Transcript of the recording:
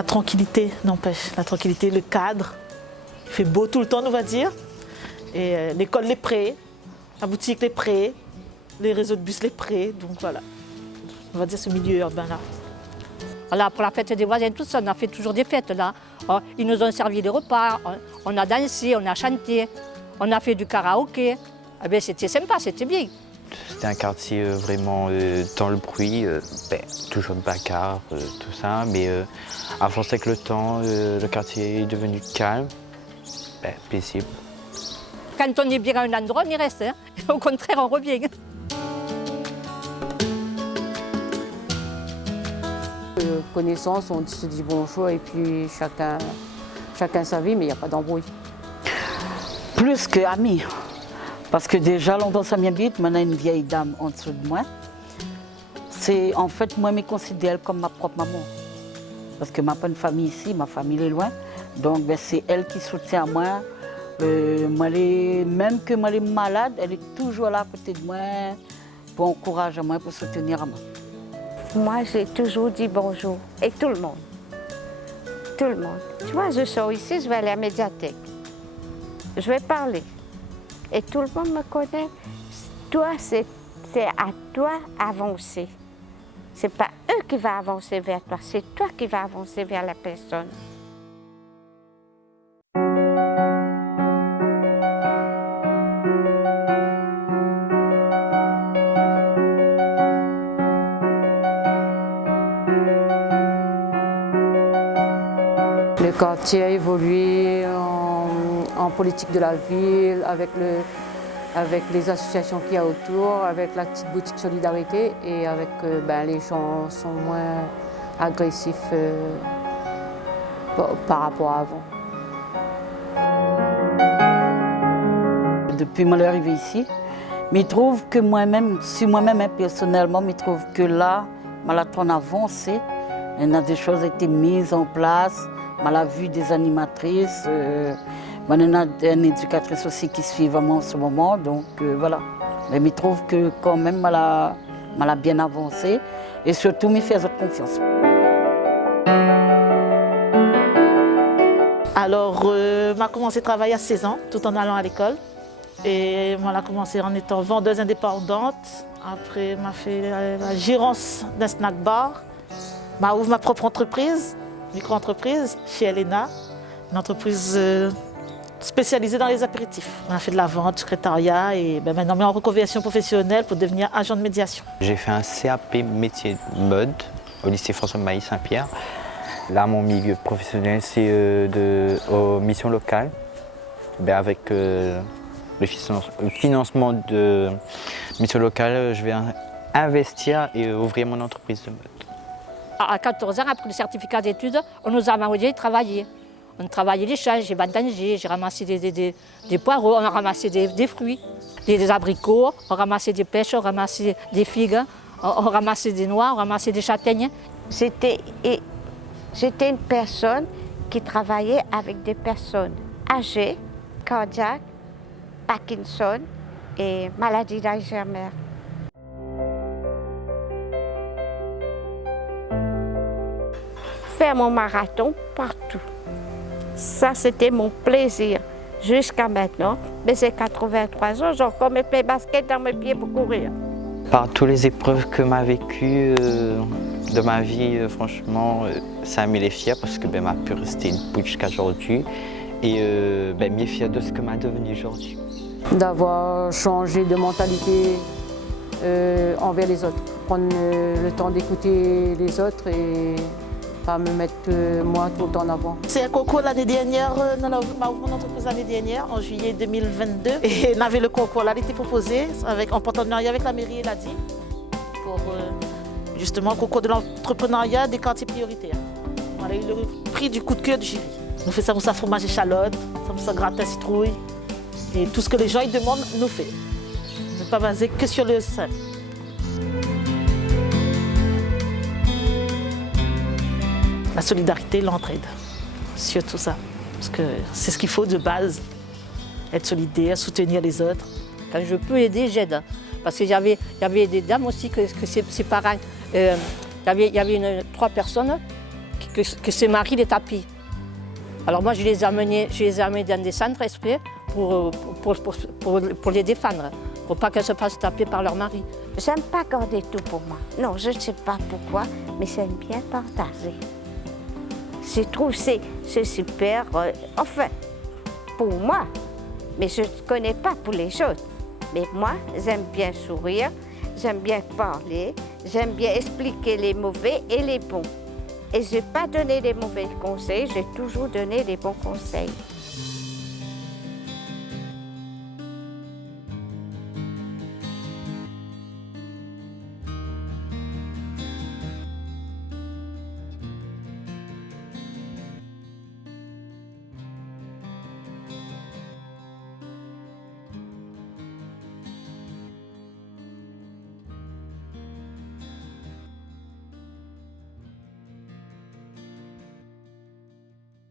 La tranquillité n'empêche, la tranquillité, le cadre. Il fait beau tout le temps, on va dire. Et l'école les près, la boutique les près, les réseaux de bus les près. Donc voilà, on va dire ce milieu urbain-là. Voilà, pour la fête des voisins, tout ça, on a fait toujours des fêtes là. Ils nous ont servi des repas, on a dansé, on a chanté, on a fait du karaoké. Eh bien, c'était sympa, c'était bien. C'était un quartier vraiment dans le bruit, toujours de bagarre, tout ça, mais à force avec le temps, le quartier est devenu calme, paisible. Quand on est bien à un endroit, on y reste. Hein. Au contraire, on revient. Connaissance, on se dit bonjour et puis chacun sa vie, mais il n'y a pas d'embrouille. Plus que amis. Parce que déjà, longtemps, ça m'habite, maintenant une vieille dame en dessous de moi. C'est en fait, moi, je me considère comme ma propre maman. Parce que je n'ai pas une famille ici, ma famille est loin. Donc, c'est elle qui soutient moi. Même que moi, elle est malade, elle est toujours là à côté de moi pour encourager moi, pour soutenir moi. Moi, j'ai toujours dit bonjour. Et tout le monde. Tout le monde. Tu vois, je sors ici, je vais aller à la médiathèque. Je vais parler. Et tout le monde me connaît. Toi, c'est à toi d'avancer. Ce n'est pas eux qui vont avancer vers toi, c'est toi qui vas avancer vers la personne. Le quartier a évolué en politique de la ville, avec les associations qu'il y a autour, avec la petite boutique Solidarité et avec les gens sont moins agressifs par rapport à avant. Depuis que je suis arrivée ici, je trouve que moi-même, personnellement, je trouve que là, je suis avancé. Il y a des choses qui ont été mises en place. On a vu des animatrices, on a une éducatrice aussi qui suit vraiment en ce moment, donc voilà. Mais je trouve que quand même, on a bien avancé et surtout, me fait confiance. Alors, j'ai commencé à travailler à 16 ans, tout en allant à l'école. Et moi, j'ai commencé en étant vendeuse indépendante. Après, j'ai fait la gérance d'un snack bar. J'ai ouvert ma propre entreprise. Micro-entreprise chez Elena, une entreprise spécialisée dans les apéritifs. On a fait de la vente, secrétariat et maintenant on est en reconversion professionnelle pour devenir agent de médiation. J'ai fait un CAP métier mode au lycée François Mailly Saint-Pierre. Là, mon milieu professionnel, c'est aux missions locales, avec le financement de missions locales, je vais investir et ouvrir mon entreprise de mode. À 14 ans, après le certificat d'études, on nous a envoyé travailler. On travaillait les champs, j'ai vendangé, j'ai ramassé des poireaux, on a ramassé des fruits, des abricots, on ramassait des pêches, on ramassait des figues, on ramassait des noix, on ramassait des châtaignes. J'étais une personne qui travaillait avec des personnes âgées, cardiaques, Parkinson et maladie d'Alzheimer. Faire mon marathon partout. Ça, c'était mon plaisir jusqu'à maintenant. Mais j'ai 83 ans, j'ai encore mes pieds baskets dans mes pieds pour courir. Par toutes les épreuves que m'a vécues de ma vie, franchement, ça m'a les fier parce que m'a pu rester debout jusqu'à aujourd'hui et m'est fier de ce que m'a devenu aujourd'hui. D'avoir changé de mentalité envers les autres, prendre le temps d'écouter les autres et pas me mettre moi tout le temps en avant. C'est un concours l'année dernière, mon entreprise l'année dernière, en juillet 2022. Et on avait le concours, là, il était proposé en partenariat avec la mairie et l'ADI pour justement le concours de l'entrepreneuriat des quartiers prioritaires. On a eu le prix du coup de cœur du jury. On fait samoussa fromage échalote, samoussa gratin citrouille et tout ce que les gens ils demandent, nous fait. On n'est pas basé que sur le simple. La solidarité, l'entraide, surtout ça. Parce que c'est ce qu'il faut de base, être solidaire, soutenir les autres. Quand je peux aider, j'aide. Parce qu'il y avait des dames aussi que ses parents, il y avait 3 personnes que ses maris les tapent. Alors moi, je les ai amenés dans des centres exprès pour les défendre, pour pas qu'elles se fassent taper par leur mari. J'aime pas garder tout pour moi. Non, je ne sais pas pourquoi, mais j'aime bien partager. Je trouve que c'est super, enfin, pour moi, mais je ne connais pas pour les autres. Mais moi, j'aime bien sourire, j'aime bien parler, j'aime bien expliquer les mauvais et les bons. Et je n'ai pas donné des mauvais conseils, j'ai toujours donné des bons conseils.